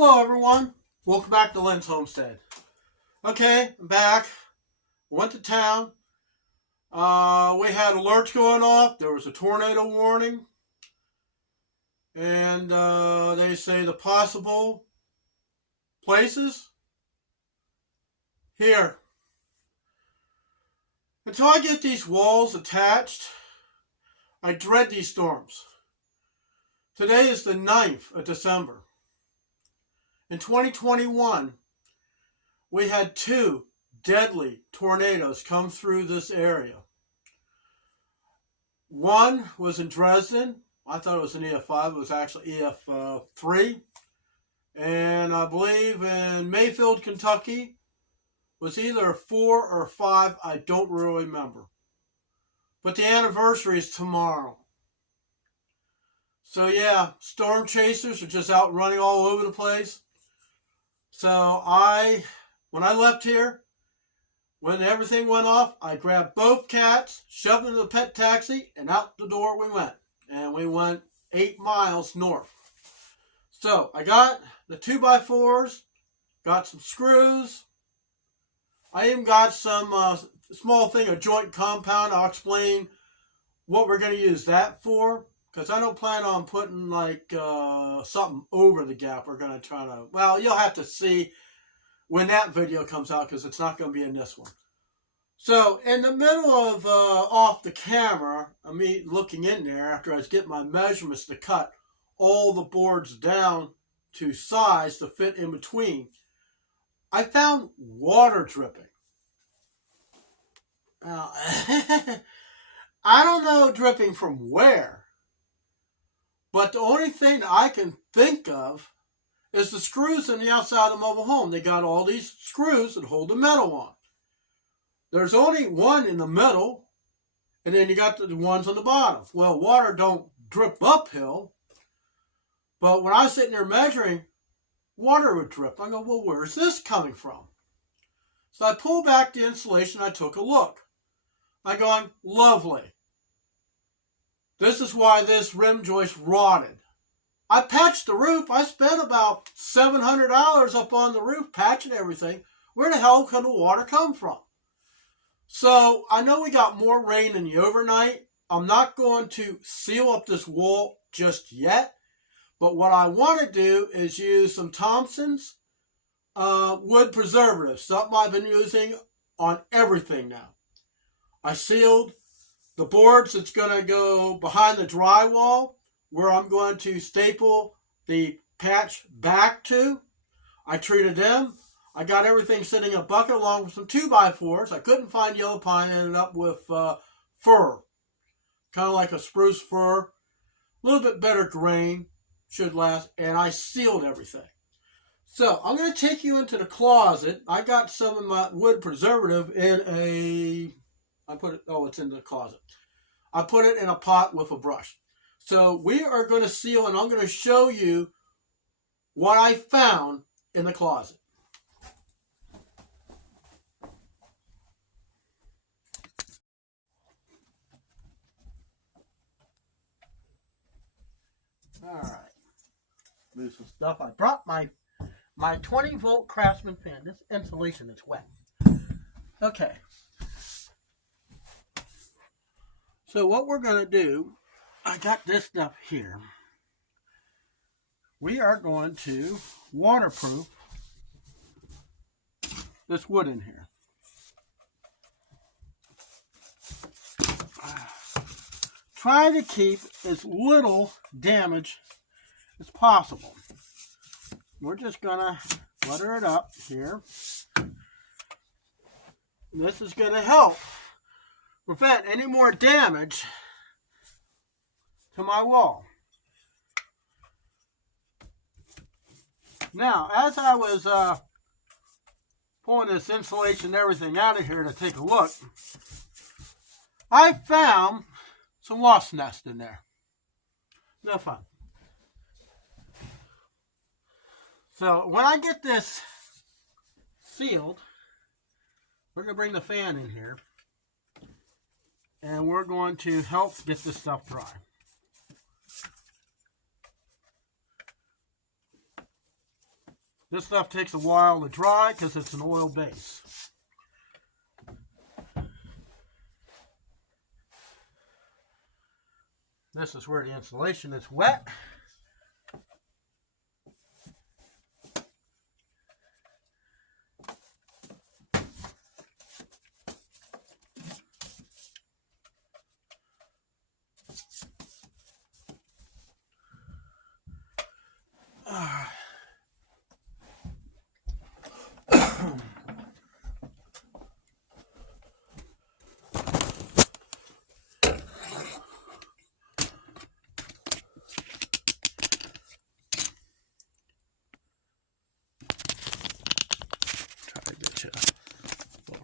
Hello everyone, welcome back to Lynn's Homestead. Okay, I'm back. Went to town. We had alerts going off. There was a tornado warning. And they say the possible places here. Until I get these walls attached, I dread these storms. Today is the 9th of December. In 2021, we had 2 deadly tornadoes come through this area. One was in Dresden. I thought it was an EF5. It was actually EF3. And I believe in Mayfield, Kentucky, was either 4 or 5. I don't really remember. But the anniversary is tomorrow. So yeah, storm chasers are just out running all over the place. So when I left here, when everything went off, I grabbed both cats, shoved them in the pet taxi, and out the door we went. And we went 8 miles north. So I got the 2x4s, got some screws. I even got some small thing, a joint compound. I'll explain what we're going to use that for. Because I don't plan on putting like something over the gap. We're going to try to, well, you'll have to see when that video comes out because it's not going to be in this one. So in the middle of off the camera, me looking in there after I was getting my measurements to cut all the boards down to size to fit in between, I found water dripping. Now, I don't know dripping from where. But the only thing I can think of is the screws on the outside of the mobile home. They got all these screws that hold the metal on. There's only one in the middle, and then you got the ones on the bottom. Well, water don't drip uphill, but when I was sitting there measuring, water would drip. I go, well, where's this coming from? So I pulled back the insulation. I took a look. I'm going, lovely. This is why this rim joist rotted. I patched the roof. I spent about $700 up on the roof patching everything. Where the hell can the water come from? So I know we got more rain in the overnight. I'm not going to seal up this wall just yet. But what I want to do is use some Thompson's wood preservative. Something I've been using on everything now. I sealed the boards that's going to go behind the drywall where I'm going to staple the patch back to. I treated them. I got everything sitting in a bucket along with some 2x4s. I couldn't find yellow pine. I ended up with fir. Kind of like a spruce fir. A little bit better grain. Should last. And I sealed everything. So I'm going to take you into the closet. I got some of my wood preservative in a... it's in the closet. I put it in a pot with a brush. So we are going to seal, and I'm going to show you what I found in the closet. All right. Move some stuff. I brought my 20-volt Craftsman fan. This insulation is wet. Okay. So what we're going to do, I got this stuff here. We are going to waterproof this wood in here. Try to keep as little damage as possible. We're just going to butter it up here. This is going to help prevent any more damage to my wall. Now, as I was pulling this insulation and everything out of here to take a look, I found some wasp nests in there. No fun. So when I get this sealed, we're going to bring the fan in here. And we're going to help get this stuff dry. This stuff takes a while to dry because it's an oil base. This is where the insulation is wet.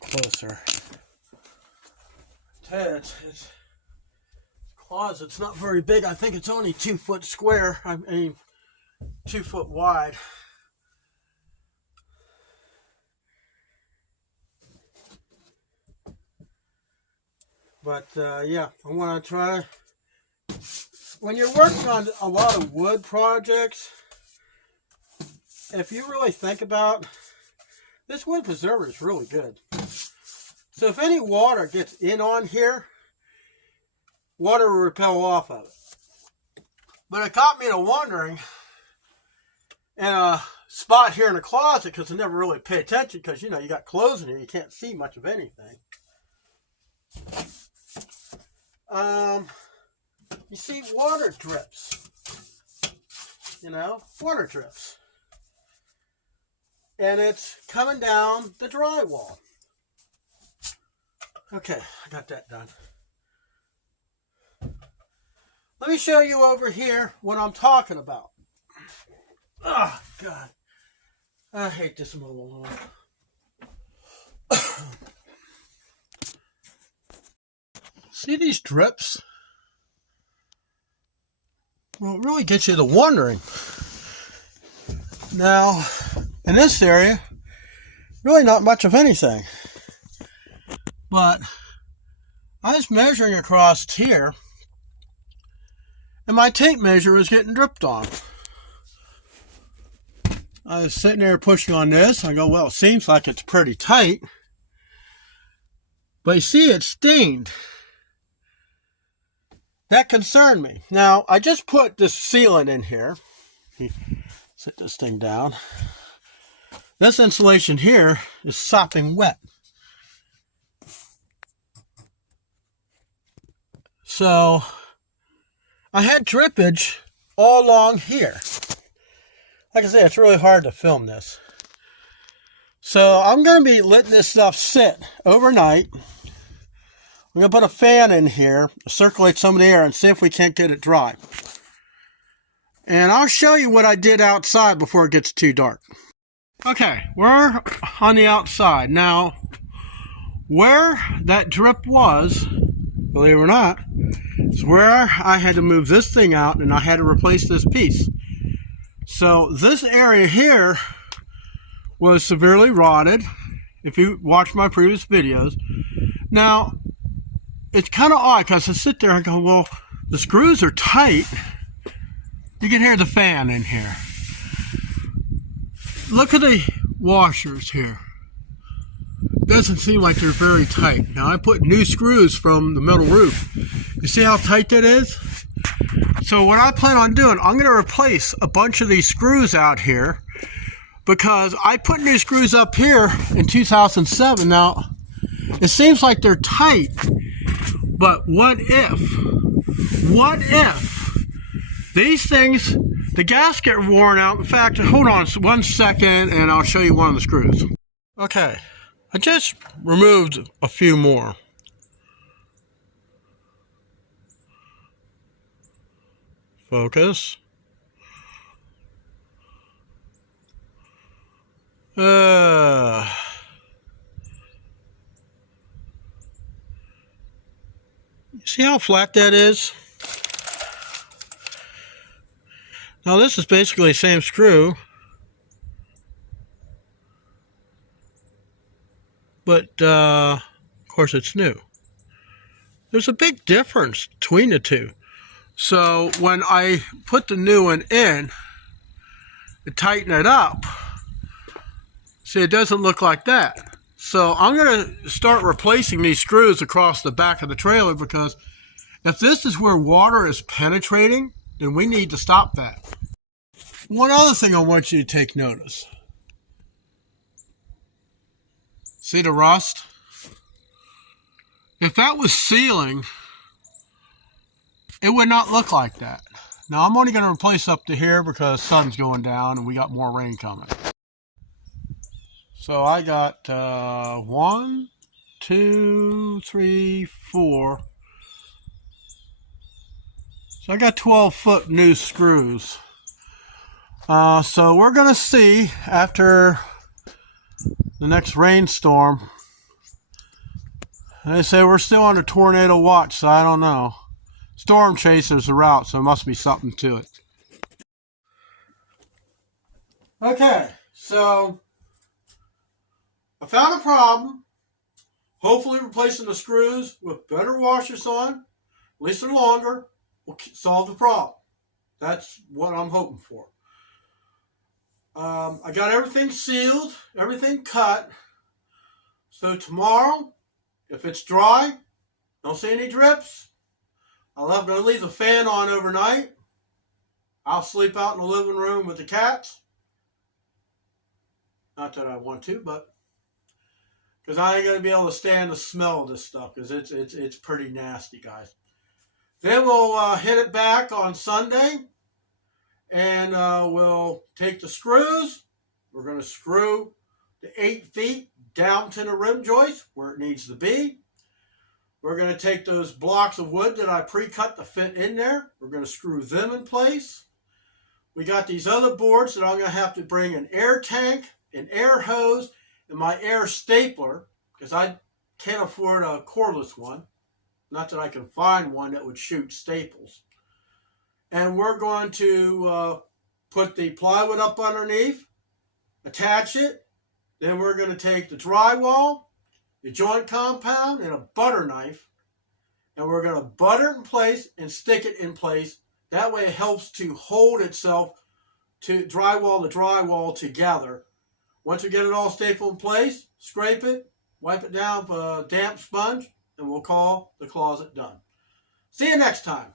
Closer. It's closet's not very big. I think it's only 2 foot square. I mean 2 foot wide. But yeah, I want to try. When you're working on a lot of wood projects, if you really think about this wood preserver is really good. So if any water gets in on here, water will repel off of it. But it got me to wondering, in a spot here in the closet, because I never really pay attention, because, you know, you got clothes in here, you can't see much of anything. You see water drips. You know, water drips. And it's coming down the drywall. Okay, I got that done. Let me show you over here what I'm talking about. Oh, God. I hate this mobile home. See these drips? Well, it really gets you to wondering. Now, in this area, really not much of anything. But I was measuring across here, and my tape measure was getting dripped on. I was sitting there pushing on this. I go, well, it seems like it's pretty tight. But you see, it's stained. That concerned me. Now, I just put this sealant in here. Set this thing down. This insulation here is sopping wet. So, I had drippage all along here. Like I said, it's really hard to film this. So, I'm going to be letting this stuff sit overnight. I'm going to put a fan in here, circulate some of the air, and see if we can't get it dry. And I'll show you what I did outside before it gets too dark. Okay, we're on the outside. Now, where that drip was, believe it or not, is where I had to move this thing out and I had to replace this piece. So this area here was severely rotted, if you watch my previous videos. Now, it's kind of odd because I sit there and go, well, the screws are tight. You can hear the fan in here. Look at the washers here. Doesn't seem like they're very tight. Now I put new screws from the metal roof. You see how tight that is? So what I plan on doing, I'm going to replace a bunch of these screws out here because I put new screws up here in 2007. Now it seems like they're tight, but what if these things, the gasket worn out? In fact, hold on 1 second and I'll show you one of the screws. Okay, I just removed a few more. Focus. See how flat that is? Now this is basically the same screw, but of course it's new. There's a big difference between the two. So when I put the new one in, to tighten it up, See, it doesn't look like that. So I'm going to start replacing these screws across the back of the trailer, because if this is where water is penetrating, then we need to stop that. One other thing I want you to take notice. See the rust? If that was sealing, it would not look like that. Now I'm only going to replace up to here because the sun's going down and we got more rain coming. So I got 1, 2, 3, 4. So I got 12-foot new screws. So we're going to see after the next rainstorm. They say we're still under tornado watch, so I don't know. Storm chasers are out, so there must be something to it. Okay, so I found a problem. Hopefully replacing the screws with better washers on, at least they're longer, will solve the problem. That's what I'm hoping for. I got everything sealed, everything cut. So tomorrow, if it's dry, don't see any drips, I'm going to leave the fan on overnight. I'll sleep out in the living room with the cats. Not that I want to, but because I ain't going to be able to stand the smell of this stuff, because it's pretty nasty, guys. Then we'll hit it back on Sunday, and we'll take the screws. We're going to screw the 8 feet down to the rim joist where it needs to be. We're going to take those blocks of wood that I pre-cut to fit in there. We're going to screw them in place. We got these other boards that I'm going to have to bring an air tank, an air hose, and my air stapler, because I can't afford a cordless one. Not that I can find one that would shoot staples. And we're going to put the plywood up underneath, attach it. Then we're going to take the drywall, the joint compound, and a butter knife, and we're going to butter it in place and stick it in place. That way it helps to hold itself to drywall together. Once we get it all stapled in place, scrape it, wipe it down with a damp sponge, and we'll call the closet done. See you next time.